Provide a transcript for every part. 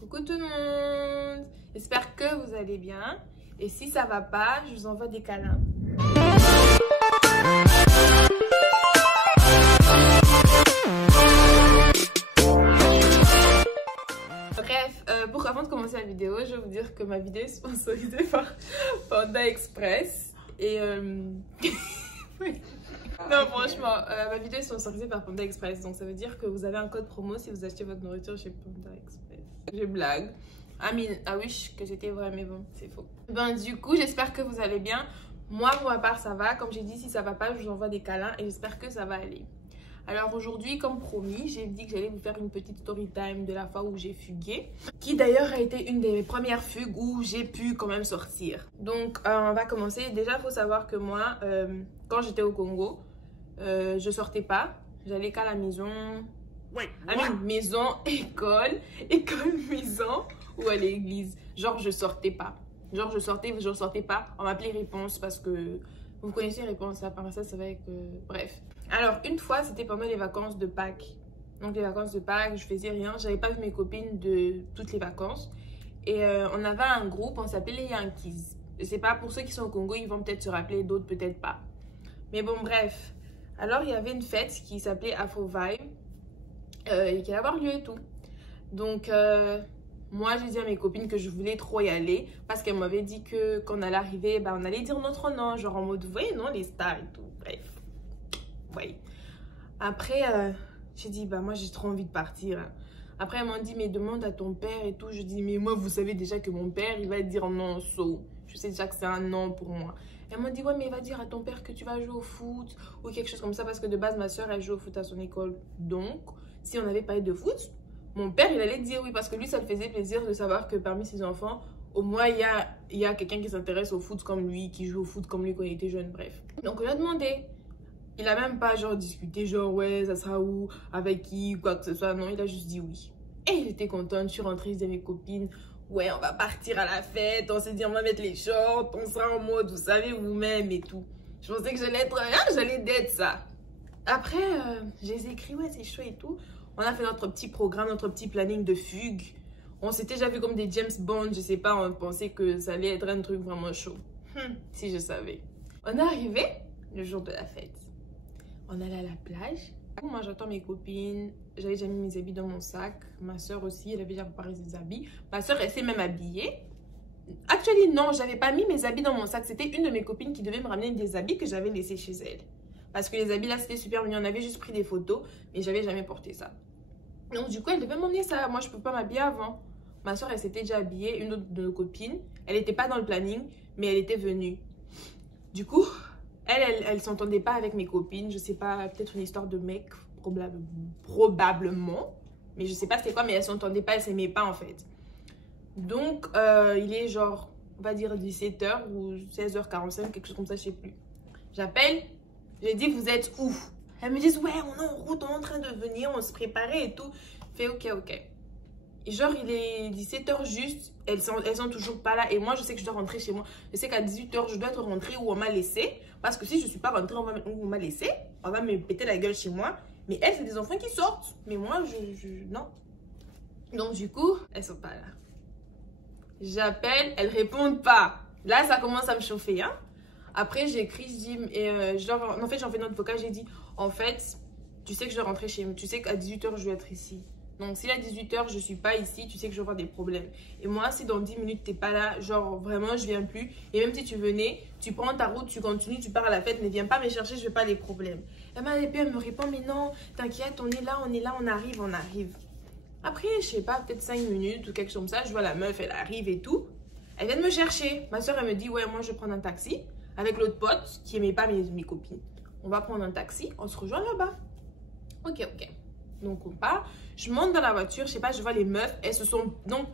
Coucou tout le monde, j'espère que vous allez bien et si ça va pas, je vous envoie des câlins. Bref, avant de commencer la vidéo, je vais vous dire que ma vidéo est sponsorisée par Panda Express et non, franchement, ma vidéo est sponsorisée par Panda Express, donc ça veut dire que vous avez un code promo si vous achetez votre nourriture chez Panda Express. Je blague. I wish que c'était vrai, mais bon, c'est faux. Ben, du coup, j'espère que vous allez bien. Moi, pour ma part, ça va. Comme j'ai dit, si ça va pas, je vous envoie des câlins et j'espère que ça va aller. Alors aujourd'hui, comme promis, j'ai dit que j'allais vous faire une petite story time de la fois où j'ai fugué, qui d'ailleurs a été une des premières fugues où j'ai pu quand même sortir. Donc, on va commencer. Déjà, il faut savoir que moi, quand j'étais au Congo, je sortais pas. J'allais qu'à la maison. Ouais. Maison, école, maison ou à l'église. Genre, je sortais pas. Genre, je sortais pas. On m'appelait Réponse parce que vous connaissez Réponse. À part ça, c'est vrai que... Bref. Alors, une fois, c'était pendant les vacances de Pâques. Donc, les vacances de Pâques, je faisais rien. J'avais pas vu mes copines de toutes les vacances. Et on avait un groupe, on s'appelait les Yankees. Je sais pas, pour ceux qui sont au Congo, ils vont peut-être se rappeler, d'autres peut-être pas. Mais bon, bref. Alors, il y avait une fête qui s'appelait Afro Vibe. Et qui allait avoir lieu et tout. Donc, moi, j'ai dit à mes copines que je voulais trop y aller. Parce qu'elles m'avaient dit que quand on allait arriver, on allait dire notre nom. Genre en mode, vous voyez, non, les stars et tout. Bref. Oui. Après, j'ai dit, moi, j'ai trop envie de partir. Après, elles m'ont dit, mais demande à ton père et tout. Je dis, mais moi, vous savez déjà que mon père, il va dire non, je sais déjà que c'est un non pour moi. Elle m'a dit, ouais, mais va dire à ton père que tu vas jouer au foot ou quelque chose comme ça. Parce que de base, ma soeur, elle joue au foot à son école. Donc, si on avait parlé de foot, mon père, il allait dire oui. Parce que lui, ça le faisait plaisir de savoir que parmi ses enfants, au moins, il y a quelqu'un qui s'intéresse au foot comme lui, qui joue au foot comme lui quand il était jeune, bref. Donc, on lui a demandé. Il a même pas genre discuté, genre ouais, ça sera où, avec qui, quoi que ce soit. Non, il a juste dit oui. Et il était content. Je suis rentrée, je disais à mes copines, ouais, on va partir à la fête. On s'est dit, on va mettre les shorts, on sera en mode, vous savez, vous-même et tout. Je pensais que j'allais être rien, j'allais d'être ça. Après, j'ai écrit, ouais, c'est chaud et tout. On a fait notre petit programme, notre petit planning de fugue. On s'était déjà vu comme des James Bond, je sais pas, on pensait que ça allait être un truc vraiment chaud. Si je savais. On est arrivé le jour de la fête. On allait à la plage. Moi, j'attends mes copines. J'avais déjà mis mes habits dans mon sac. Ma soeur aussi, elle avait déjà préparé ses habits. Ma soeur, elle s'est même habillée. Actuellement, non, j'avais pas mis mes habits dans mon sac. C'était une de mes copines qui devait me ramener des habits que j'avais laissés chez elle. Parce que les habits là, c'était super mignon. On avait juste pris des photos, mais j'avais jamais porté ça. Donc, du coup, elle devait m'emmener ça. Moi, je peux pas m'habiller avant. Ma soeur, elle s'était déjà habillée. Une autre de nos copines, elle n'était pas dans le planning, mais elle était venue. Du coup... Elle s'entendait pas avec mes copines. Je sais pas, peut-être une histoire de mec, probablement. Mais je sais pas c'était quoi, mais elle s'entendait pas, elle s'aimait pas en fait. Donc, il est genre, on va dire 17h ou 16h45, quelque chose comme ça, je sais plus. J'appelle, j'ai dit, vous êtes où? Elles me disent, ouais, on est en route, on est en train de venir, on se préparait et tout. Je fais, ok. Et genre, il est 17h juste, elles sont toujours pas là. Et moi, je sais que je dois rentrer chez moi. Je sais qu'à 18h, je dois être rentrée où on m'a laissé. Parce que si je suis pas rentrée où on m'a laissé, on va me péter la gueule chez moi. Mais elles, c'est des enfants qui sortent. Mais moi, non. Donc, du coup, elles sont pas là. J'appelle, elles répondent pas. Là, ça commence à me chauffer, hein. Après, j'écris, je dis, en fait, j'en fais notre vocal, j'ai dit, en fait, tu sais que je dois rentrer chez moi. Tu sais qu'à 18h, je dois être ici. Donc, si à 18h, je ne suis pas ici, tu sais que je vais avoir des problèmes. Et moi, si dans 10 minutes, tu n'es pas là, genre vraiment, je ne viens plus. Et même si tu venais, tu prends ta route, tu continues, tu pars à la fête, ne viens pas me chercher, je ne veux pas les problèmes. Elle me répond, mais non, t'inquiète, on est là, on arrive. Après, je sais pas, peut-être 5 minutes ou quelque chose comme ça, je vois la meuf, elle arrive et tout. Elle vient de me chercher. Ma soeur, elle me dit, ouais, moi, je vais prendre un taxi avec l'autre pote qui n'aimait pas mes copines. On va prendre un taxi, on se rejoint là-bas. Ok. Donc, on part. Je monte dans la voiture, je sais pas, je vois les meufs, elles se sont... Donc,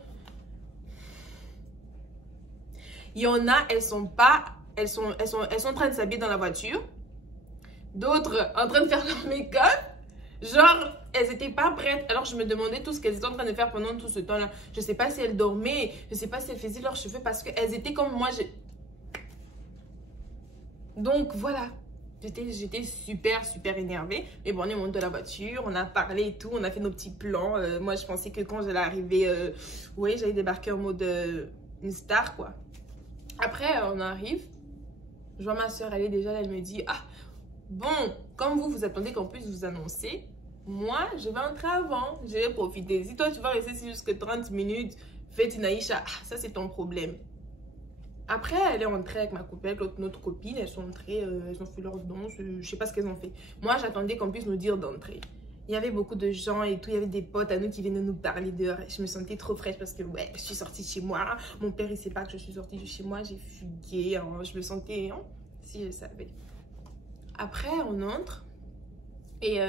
il y en a, elles sont en train de s'habiller dans la voiture. D'autres en train de faire leur make-up. Genre, elles n'étaient pas prêtes. Alors, je me demandais tout ce qu'elles étaient en train de faire pendant tout ce temps-là. Je sais pas si elles dormaient, je sais pas si elles faisaient leurs cheveux parce qu'elles étaient comme moi. Donc, voilà. J'étais super énervée. Mais bon, on est monté dans la voiture, on a parlé et tout, on a fait nos petits plans. Moi, je pensais que quand j'allais arriver, oui, j'allais débarquer en mode une star, quoi. Après, on arrive. Je vois ma soeur, elle est déjà là, elle me dit, ah, bon, comme vous attendez qu'on puisse vous annoncer, moi, je vais entrer avant, je vais profiter. Si toi, tu vas rester ici jusqu'à 30 minutes, fais une Aïcha, ah, ça, c'est ton problème. Après, elle est entrée avec ma copine, avec notre copine, elles sont entrées, elles ont fait leur danse, je sais pas ce qu'elles ont fait. Moi, j'attendais qu'on puisse nous dire d'entrer. Il y avait beaucoup de gens et tout, il y avait des potes à nous qui venaient nous parler dehors. Je me sentais trop fraîche parce que, ouais, je suis sortie de chez moi. Mon père, il sait pas que je suis sortie de chez moi, j'ai fugué, hein, je me sentais, hein, si je savais. Après, on entre et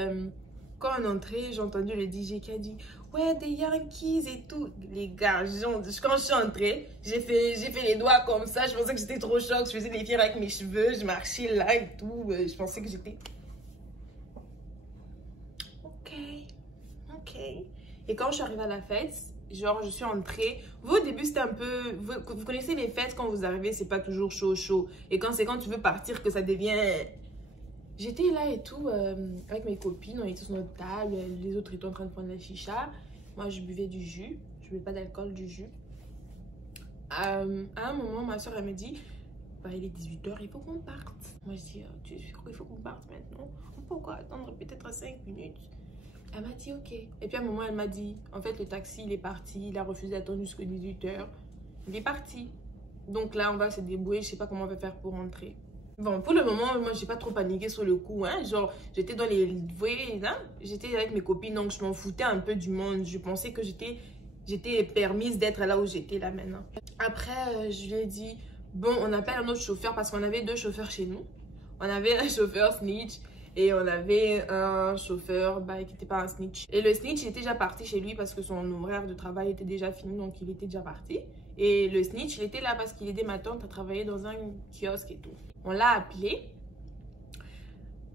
quand on est entré, j'ai entendu le DJ qui a dit ouais, des Yankees et tout. Les gars, quand je suis entrée, j'ai fait les doigts comme ça. Je pensais que j'étais trop choc. Je faisais des fiers avec mes cheveux. Je marchais là et tout. Je pensais que j'étais... Ok. Et quand je suis arrivée à la fête, genre, je suis entrée. Vous, au début, c'était un peu... Vous connaissez les fêtes, quand vous arrivez, c'est pas toujours chaud. Et quand c'est quand tu veux partir que ça devient... J'étais là et tout, avec mes copines, on était sur notre table, les autres étaient en train de prendre la chicha. Moi, je buvais du jus, je buvais pas d'alcool, du jus. À un moment, ma soeur, elle me dit, bah, il est 18 h, il faut qu'on parte. Moi, je dis, tu sais quoi, il faut qu'on parte maintenant. Pourquoi attendre peut-être 5 minutes? Elle m'a dit, ok. Et puis à un moment, elle m'a dit, en fait, le taxi, il est parti, il a refusé d'attendre jusqu'à 18 h. Il est parti. Donc là, on va se débrouiller, je sais pas comment on va faire pour rentrer. Bon, pour le moment, moi, j'ai pas trop paniqué sur le coup, hein. Genre, j'étais dans les... Vous voyez, là, j'étais avec mes copines, donc je m'en foutais un peu du monde. Je pensais que j'étais permise d'être là où j'étais, là, maintenant. Après, je lui ai dit, bon, on appelle un autre chauffeur, parce qu'on avait 2 chauffeurs chez nous. On avait un chauffeur snitch, et on avait un chauffeur, bah, qui n'était pas un snitch. Et le snitch, il était déjà parti chez lui, parce que son horaire de travail était déjà fini, donc il était déjà parti. Et le snitch, il était là parce qu'il aidait ma tante à travailler dans un kiosque et tout. On l'a appelé.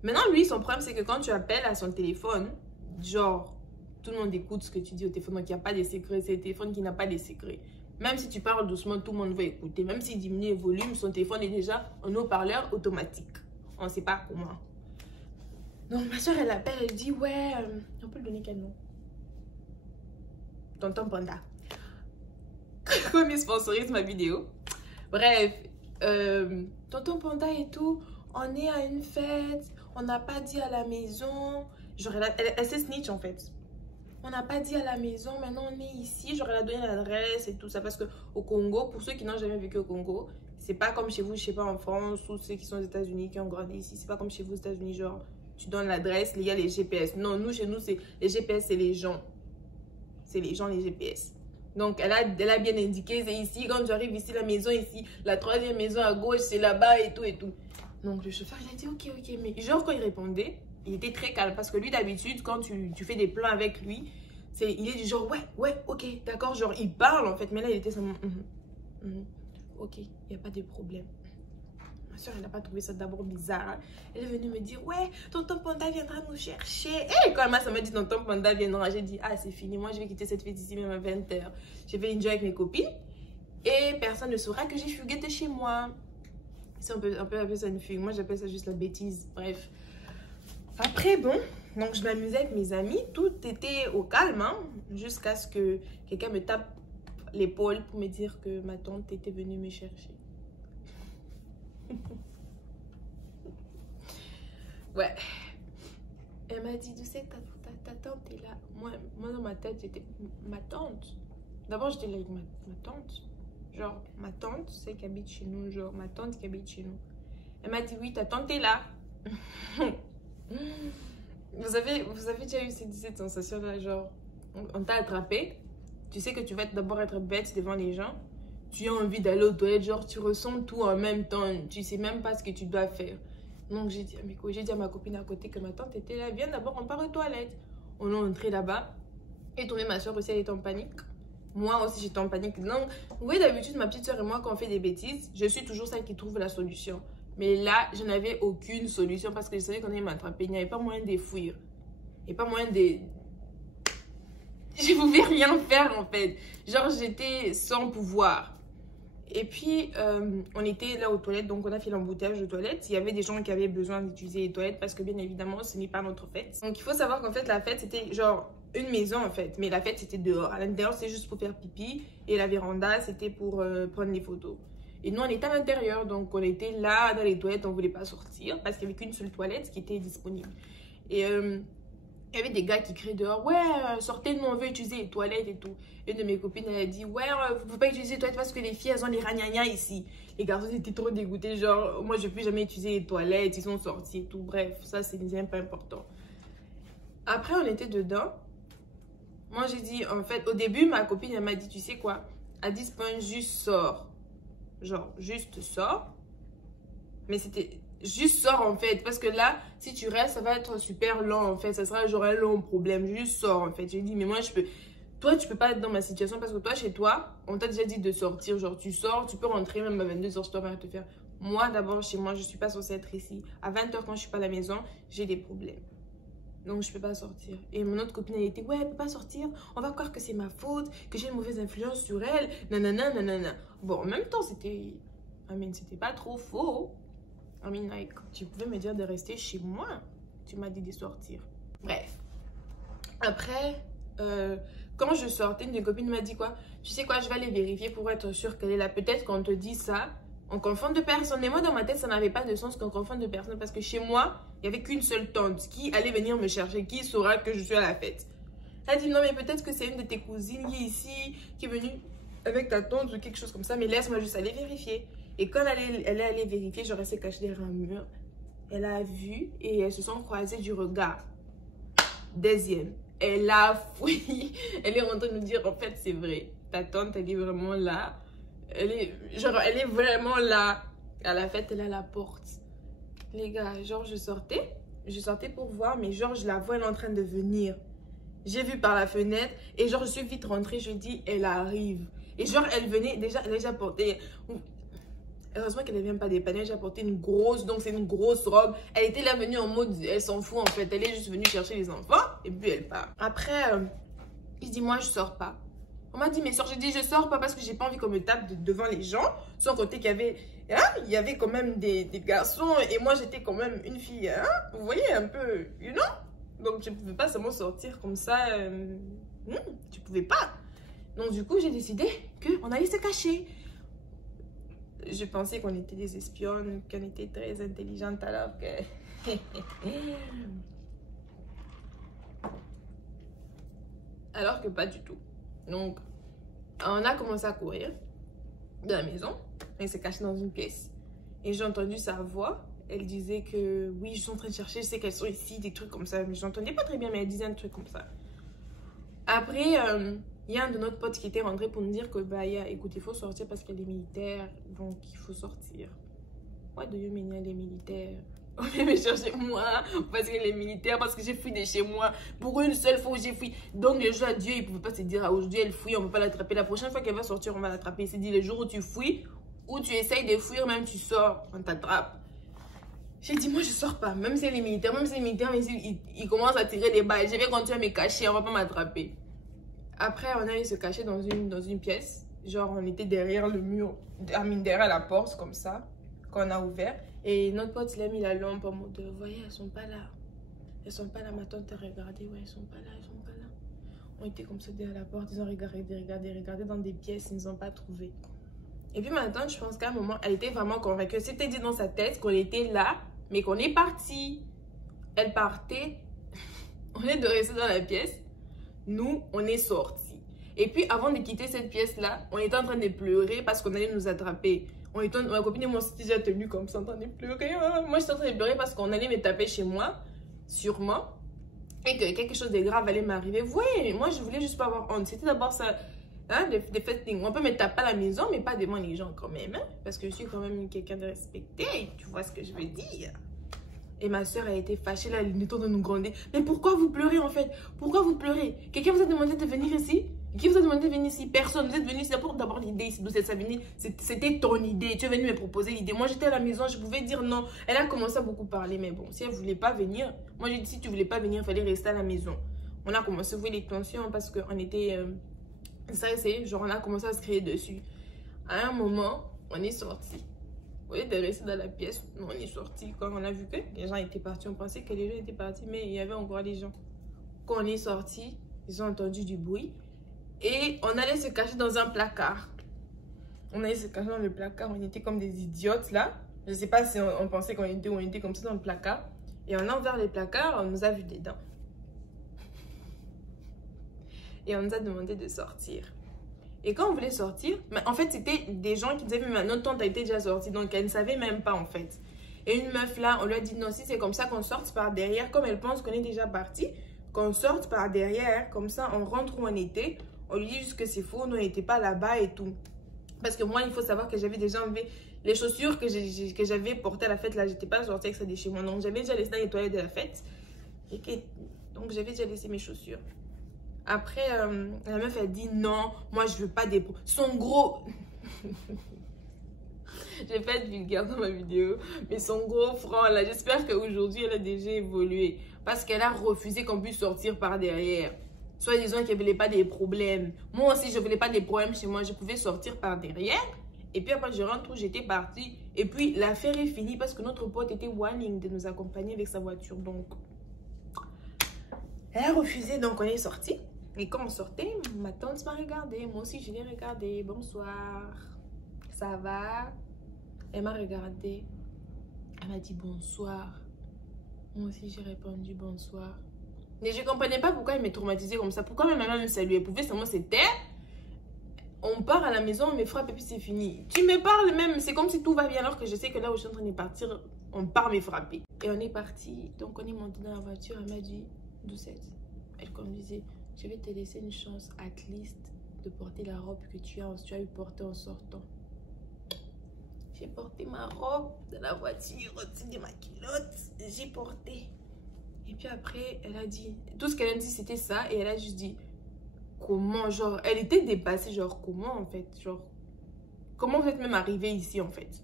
Maintenant, lui, son problème, c'est que quand tu appelles à son téléphone, genre, tout le monde écoute ce que tu dis au téléphone. Donc, il n'y a pas de secrets. C'est le téléphone qui n'a pas de secrets. Même si tu parles doucement, tout le monde va écouter. Même s'il diminue le volume, son téléphone est déjà en haut-parleur automatique. On ne sait pas comment. Donc, ma soeur, elle appelle, elle dit, ouais, on peut le donner quel nom? Tonton Panda. Comme il sponsorise ma vidéo. Bref, Tonton Panda et tout, on est à une fête, on n'a pas dit à la maison. Genre, elle s'est snitch en fait. On n'a pas dit à la maison, maintenant on est ici. Genre, elle a donné l'adresse et tout ça. Parce qu'au Congo, pour ceux qui n'ont jamais vécu au Congo, c'est pas comme chez vous, je sais pas, en France, ou ceux qui sont aux États-Unis, qui ont grandi ici. C'est pas comme chez vous aux États-Unis, genre, tu donnes l'adresse, il y a les GPS. Non, nous, chez nous, les GPS, c'est les gens. C'est les gens, les GPS. Donc, elle a bien indiqué, c'est ici, quand j'arrive ici, la maison ici, la 3e maison à gauche, c'est là-bas et tout et tout. Donc, le chauffeur, il a dit, ok, mais genre, quand il répondait, il était très calme. Parce que lui, d'habitude, quand tu fais des plans avec lui, il est du genre, ouais, ok, d'accord, genre, il parle en fait. Mais là, il était seulement, ok, il n'y a pas de problème. Ma soeur, elle n'a pas trouvé ça d'abord bizarre. Elle est venue me dire, ouais, tonton Panda viendra nous chercher. Et quand ça m'a dit, tonton Panda viendra, j'ai dit, ah, c'est fini. Moi, je vais quitter cette fête ici même à 20 h. Je vais enjoy avec mes copines. Et personne ne saura que j'ai fugué de chez moi. Si on peut appeler ça une fugue. Moi, j'appelle ça juste la bêtise. Bref. Après, bon, donc je m'amusais avec mes amis. Tout était au calme, hein, jusqu'à ce que quelqu'un me tape l'épaule pour me dire que ma tante était venue me chercher. Ouais. Elle m'a dit, tu sais que ta tante est là. Moi dans ma tête, j'étais ma tante. D'abord, j'étais là avec ma tante. Genre, ma tante, c'est qui habite chez nous. Genre, ma tante qui habite chez nous. Elle m'a dit, oui, ta tante est là. Vous avez déjà eu cette sensation-là, genre, on t'a attrapé. Tu sais que tu vas d'abord être bête devant les gens. Tu as envie d'aller aux toilettes, genre tu ressens tout en même temps. Tu sais même pas ce que tu dois faire. Donc j'ai dit à ma copine à côté que ma tante était là. Viens d'abord, on part aux toilettes. On est entré là-bas. Et tombé, ma soeur aussi, elle était en panique. Moi aussi, j'étais en panique. Donc, oui, d'habitude, ma petite soeur et moi, quand on fait des bêtises, je suis toujours celle qui trouve la solution. Mais là, je n'avais aucune solution parce que je savais qu'on allait m'attraper. Il n'y avait pas moyen de fuir. Il n'y avait pas moyen de... Je ne pouvais rien faire, en fait. Genre, j'étais sans pouvoir. Et puis, on était là aux toilettes, donc on a fait l'embouteillage aux toilettes. Il y avait des gens qui avaient besoin d'utiliser les toilettes parce que bien évidemment, ce n'est pas notre fête. Donc, il faut savoir qu'en fait, la fête, c'était genre une maison en fait. Mais la fête, c'était dehors. À l'intérieur, c'est juste pour faire pipi. Et la véranda, c'était pour prendre les photos. Et nous, on était à l'intérieur. Donc, on était là dans les toilettes. On ne voulait pas sortir parce qu'il n'y avait qu'une seule toilette qui était disponible. Et il y avait des gars qui criaient dehors, ouais, sortez, nous on veut utiliser les toilettes et tout. Une de mes copines, elle a dit, ouais, vous ne pouvez pas utiliser les toilettes parce que les filles, elles ont les ragnagnas ici. Les garçons étaient trop dégoûtés, genre, moi je ne peux jamais utiliser les toilettes, ils sont sortis et tout. Bref, ça c'est pas important. Après, on était dedans. Moi j'ai dit, en fait, au début, ma copine, elle m'a dit, tu sais quoi, à 10 points, juste sors. Genre, juste sors. Mais c'était... Juste sors en fait, parce que là, si tu restes, ça va être super lent en fait. Ça sera genre un long problème. Juste sors en fait. J'ai dit, mais moi je peux. Toi, tu peux pas être dans ma situation parce que toi, chez toi, on t'a déjà dit de sortir. Genre, tu sors, tu peux rentrer même à 22h, toi, va te faire. Moi, d'abord, chez moi, je suis pas censée être ici. À 20h, quand je suis pas à la maison, j'ai des problèmes. Donc, je peux pas sortir. Et mon autre copine, elle était, ouais, elle peut pas sortir. On va croire que c'est ma faute, que j'ai une mauvaise influence sur elle. Nanana, nanana. Bon, en même temps, c'était. C'était pas trop faux. Like, tu pouvais me dire de rester chez moi. Tu m'as dit de sortir. Bref. Après, quand je sortais, une des copines m'a dit quoi? Tu sais quoi, je vais aller vérifier pour être sûre qu'elle est là. Peut-être qu'on te dit ça, on confond deux personnes. Et moi, dans ma tête, ça n'avait pas de sens qu'on confonde deux personnes. Parce que chez moi, il n'y avait qu'une seule tante qui allait venir me chercher. Qui saura que je suis à la fête? Elle dit non, mais peut-être que c'est une de tes cousines qui est ici, qui est venue avec ta tante ou quelque chose comme ça. Mais laisse-moi juste aller vérifier. Et quand elle est allée vérifier, je restais cachée derrière un mur. Elle a vu et elles se sont croisées du regard. Deuxième, elle a fouillé. Elle est rentrée nous dire, en fait, c'est vrai. Ta tante, elle est vraiment là. Elle est vraiment là. À la fête, elle est à la porte. Les gars, genre, je sortais pour voir, mais genre, je la vois, elle est en train de venir. J'ai vu par la fenêtre et genre, je suis vite rentrée. Je dis, elle arrive. Et genre, elle venait, déjà, elle a déjà porté... Heureusement qu'elle ne vient pas dépanner, j'ai apporté une grosse, donc c'est une grosse robe. Elle était là venue en mode, elle s'en fout en fait. Elle est juste venue chercher les enfants et puis elle part. Après, il se dit, moi je sors pas. On m'a dit, mais sors, j'ai dit, je sors pas parce que j'ai pas envie qu'on me tape devant les gens. Sans compter qu'il y avait, il y avait quand même des garçons et moi j'étais quand même une fille, vous voyez un peu, you know? Donc je pouvais pas seulement sortir comme ça, tu pouvais pas. Donc du coup, j'ai décidé qu'on allait se cacher. Je pensais qu'on était des espionnes, qu'on était très intelligentes alors que... alors que pas du tout. Donc, on a commencé à courir de la maison. Elle s'est cachée dans une pièce. Et j'ai entendu sa voix. Elle disait que oui, je suis en train de chercher, je sais qu'elles sont ici, des trucs comme ça. Mais je n'entendais pas très bien, mais elle disait un truc comme ça. Après... il y a un de notre pote qui était rentré pour nous dire que, bah, écoute, il faut sortir parce qu'il y a des militaires, donc il faut sortir. What do you mean, il y a des militaires? On vient me chercher moi parce qu'il y a les militaires, parce que j'ai fui de chez moi. Pour une seule fois où j'ai fui. Donc, le jour à Dieu, il ne pouvait pas se dire, ah, aujourd'hui elle fouille, on ne peut pas l'attraper. La prochaine fois qu'elle va sortir, on va l'attraper. Il s'est dit, le jour où tu fouilles, ou tu essayes de fuir, même tu sors, on t'attrape. J'ai dit, moi je sors pas, même si les militaires, ils commencent à tirer des balles. Je vais continuer à me cacher, on va pas m'attraper. Après, on allait se cacher dans une pièce. Genre, on était derrière le mur, derrière la porte, comme ça, qu'on a ouvert. Et notre pote, il a mis la lampe en mode, voyez, elles sont pas là. Elles sont pas là, ma tante a regardé, ouais, elles sont pas là, elles sont pas là. On était comme ça derrière la porte, ils ont regardé dans des pièces, ils nous ont pas trouvé. Et puis ma tante, je pense qu'à un moment, elle était vraiment convaincue. C'était dit dans sa tête qu'on était là, mais qu'on est parti. Elle partait, on est de rester dans la pièce. Nous, on est sortis. Et puis, avant de quitter cette pièce-là, on était en train de pleurer parce qu'on allait nous attraper. Ma copine et moi, on s'était déjà tenus comme ça, en train de pleurer. Moi, j'étais en train de pleurer parce qu'on allait me taper chez moi, sûrement. Et que quelque chose de grave allait m'arriver. Vous voyez, moi, je voulais juste pas avoir honte. C'était d'abord ça, des first things. On peut me taper à la maison, mais pas devant les gens quand même. Parce que je suis quand même quelqu'un de respecté. Tu vois ce que je veux dire? Et ma soeur a été fâchée, là, elle est en train de nous gronder. Mais pourquoi vous pleurez en fait? Pourquoi vous pleurez? Quelqu'un vous a demandé de venir ici? Qui vous a demandé de venir ici? Personne. Vous êtes venu ici d'abord l'idée ici, d'où ça venait. C'était ton idée. Tu es venu me proposer l'idée. Moi, j'étais à la maison, je pouvais dire non. Elle a commencé à beaucoup parler, mais bon, si elle ne voulait pas venir, moi j'ai dit si tu ne voulais pas venir, il fallait rester à la maison. On a commencé à voir les tensions parce qu'on était... ça, c'est genre, on a commencé à se créer dessus. À un moment, on est sorti. Au lieu de rester dans la pièce, on est sorti. Quand on a vu que les gens étaient partis, on pensait que les gens étaient partis, mais il y avait encore des gens. Quand on est sorti, ils ont entendu du bruit. Et on allait se cacher dans un placard. On allait se cacher dans le placard. On était comme des idiotes là. Je ne sais pas si on pensait qu'on était ou on était comme ça dans le placard. Et on a ouvert les placards, on nous a vu dedans. Et on nous a demandé de sortir. Et quand on voulait sortir, en fait, c'était des gens qui disaient, mais notre tante a été déjà sortie, donc elle ne savait même pas en fait. Et une meuf là, on lui a dit, non, si c'est comme ça qu'on sorte par derrière, comme elle pense qu'on est déjà parti, qu'on sorte par derrière, comme ça, on rentre où on était, on lui dit juste que c'est faux, nous on n'était pas là-bas et tout. Parce que moi, il faut savoir que j'avais déjà enlevé les chaussures que j'avais portées à la fête là, j'étais pas sortie avec ça de chez moi, donc j'avais déjà laissé dans les toilettes de la fête. Donc j'avais déjà laissé mes chaussures. Après, la meuf a dit non, moi je veux pas des... Son gros... J'ai pas être vulgaire dans ma vidéo, mais son gros franc là, j'espère qu'aujourd'hui elle a déjà évolué. Parce qu'elle a refusé qu'on puisse sortir par derrière. Soit disant qu'elle voulait pas des problèmes. Moi aussi, je voulais pas des problèmes chez moi, je pouvais sortir par derrière. Et puis après, je rentre où j'étais partie. Et puis l'affaire est finie parce que notre pote était willing de nous accompagner avec sa voiture. Donc, elle a refusé, donc on est sorti. Et quand on sortait, ma tante m'a regardé. Moi aussi, je l'ai regardé. Bonsoir. Ça va? Elle m'a regardé. Elle m'a dit bonsoir. Moi aussi, j'ai répondu bonsoir. Mais je ne comprenais pas pourquoi elle m'est traumatisée comme ça. Pourquoi même ma maman me salue? Elle pouvait seulement se taire. On part à la maison, on me frappe et puis c'est fini. Tu me parles même. C'est comme si tout va bien alors que je sais que là où je suis en train de partir, on part me frapper. Et on est parti. Donc on est monté dans la voiture. Elle m'a dit, Doucette. Elle conduisait. Je vais te laisser une chance, at least, de porter la robe que tu as eu portée en sortant. J'ai porté ma robe dans la voiture, au-dessus de ma culotte. J'ai porté. Et puis après, elle a dit... Tout ce qu'elle a dit, c'était ça. Et elle a juste dit... Comment, genre... Elle était dépassée, genre, comment, en fait? Genre... Comment vous êtes même arrivé ici, en fait?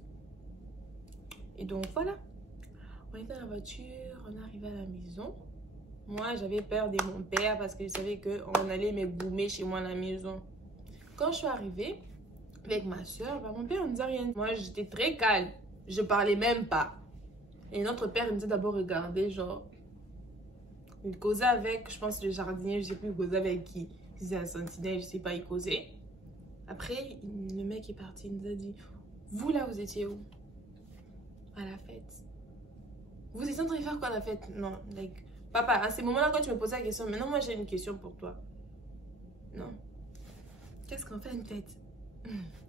Et donc, voilà. On était dans la voiture, on est arrivé à la maison. Moi, j'avais peur de mon père parce que je savais qu'on allait me goumer chez moi à la maison. Quand je suis arrivée avec ma soeur, bah, mon père ne nous a rien. Moi, j'étais très calme. Je parlais même pas. Et notre père, il nous a d'abord regardé, genre... Il causait avec, je pense, le jardinier, je sais plus, il causait avec qui. Si c'est un sentinelle, je sais pas, il causait. Après, le mec est parti, il nous a dit, vous là, vous étiez où? À la fête. Vous étiez en train de faire quoi à la fête? Non, like... Papa, à ces moments-là, quand tu me posais la question, maintenant, moi, j'ai une question pour toi. Non. Qu'est-ce qu'on fait à une fête?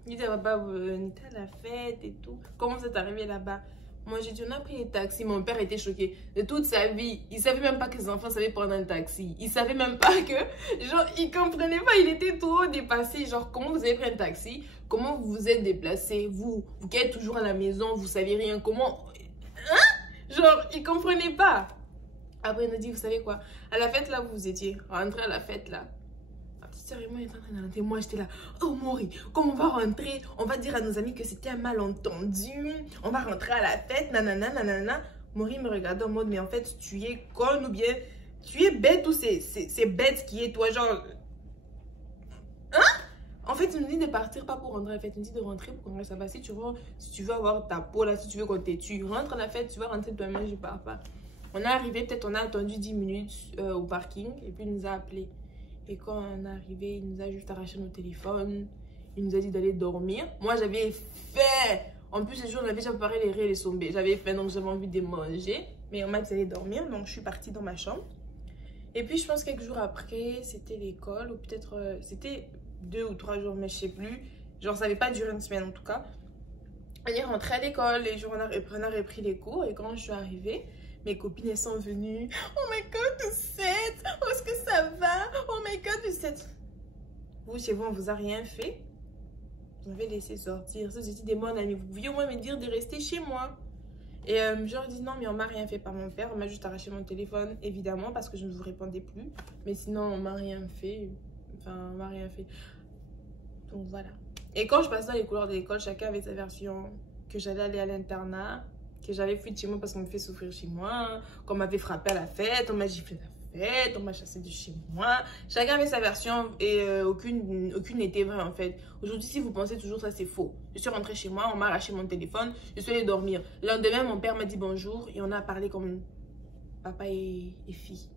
Il dit, papa, on était à la fête et tout. Comment c'est arrivé là-bas? Moi, j'ai dit, on a pris les taxis. Mon père était choqué. De toute sa vie, il savait même pas que les enfants savaient prendre un taxi. Il savait même pas que, genre, il comprenait pas. Il était trop dépassé. Genre, comment vous avez pris un taxi? Comment vous vous êtes déplacé? Vous qui êtes toujours à la maison, vous savez rien. Comment? Hein? Genre, il comprenait pas. Après, il nous dit, vous savez quoi? À la fête, là, vous étiez rentré à la fête, là. Ma petite sœur et moi, elle était en train de rentrer. Moi, j'étais là. Oh, Maury, comment on va rentrer? On va dire à nos amis que c'était un malentendu. On va rentrer à la fête, nanana, nanana. Maury me regardait en mode, mais en fait, tu es conne ou bien tu es bête ou c'est bête qui est toi, genre. Hein? En fait, il nous dit de partir, pas pour rentrer à la fête. Il nous dit de rentrer pour qu'on reste là-bas. Si tu veux avoir ta peau, là, si tu veux qu'on te tue, rentre à la fête, tu vas rentrer toi-même, je pars pas. On est arrivé, peut-être on a attendu 10 minutes au parking et puis il nous a appelé. Et quand on est arrivé, il nous a juste arraché nos téléphones. Il nous a dit d'aller dormir. Moi, j'avais faim. En plus, ce jour, j'avais déjà préparé les riz et les sombés. J'avais faim, donc j'avais envie de manger. Mais on m'a dit d'aller dormir, donc je suis partie dans ma chambre. Et puis, je pense quelques jours après, c'était l'école. Ou peut-être, c'était 2 ou 3 jours, mais je sais plus. Genre, ça n'avait pas duré une semaine en tout cas. On est rentré à l'école, les jours, on a repris les cours. Et quand je suis arrivée, mes copines, elles sont venues. Oh my god, Doucette! Oh, est-ce que ça va? Oh my god, Doucette! Vous, chez vous, on vous a rien fait? Vous m'avez laissé sortir. Ça, j'étais des bons amis. Vous pouviez au moins me dire de rester chez moi. Et je leur dis non, mais on m'a rien fait par mon père. On m'a juste arraché mon téléphone, évidemment, parce que je ne vous répondais plus. Mais sinon, on m'a rien fait. Enfin, on m'a rien fait. Donc voilà. Et quand je passais dans les couloirs de l'école, chacun avait sa version. Que j'allais aller à l'internat. Que j'avais fui de chez moi parce qu'on me fait souffrir chez moi, qu'on m'avait frappé à la fête, on m'a giflé à la fait, on m'a chassé de chez moi. Chacun avait sa version et aucune n'était vraie en fait. Aujourd'hui, si vous pensez toujours ça, c'est faux. Je suis rentrée chez moi, on m'a arraché mon téléphone, je suis allée dormir. Le lendemain, mon père m'a dit bonjour et on a parlé comme papa et fille.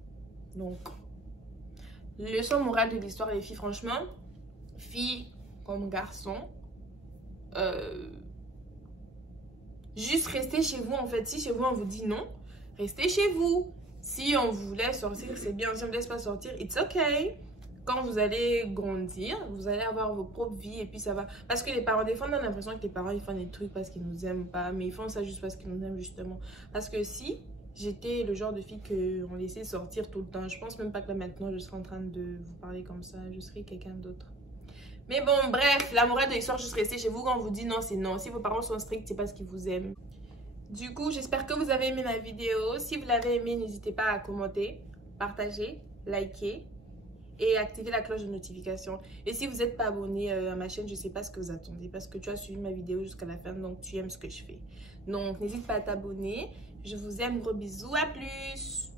Donc, leçon morale de l'histoire, les filles, franchement, filles comme garçons, juste restez chez vous en fait. Si chez vous on vous dit non, restez chez vous. Si on vous laisse sortir, c'est bien. Si on ne vous laisse pas sortir, it's okay. Quand vous allez grandir, vous allez avoir vos propres vies et puis ça va. Parce que les parents, des fois, on a l'impression que les parents, ils font des trucs parce qu'ils nous aiment pas. Mais ils font ça juste parce qu'ils nous aiment justement. Parce que si j'étais le genre de fille qu'on laissait sortir tout le temps, je pense même pas que là maintenant, je serais en train de vous parler comme ça. Je serais quelqu'un d'autre. Mais bon, bref, la morale de l'histoire, juste rester chez vous. Quand on vous dit non, c'est non. Si vos parents sont stricts, c'est parce qu'ils vous aiment. Du coup, j'espère que vous avez aimé ma vidéo. Si vous l'avez aimé, n'hésitez pas à commenter, partager, liker et activer la cloche de notification. Et si vous n'êtes pas abonné à ma chaîne, je ne sais pas ce que vous attendez parce que tu as suivi ma vidéo jusqu'à la fin, donc tu aimes ce que je fais. Donc, n'hésite pas à t'abonner. Je vous aime, gros bisous, à plus!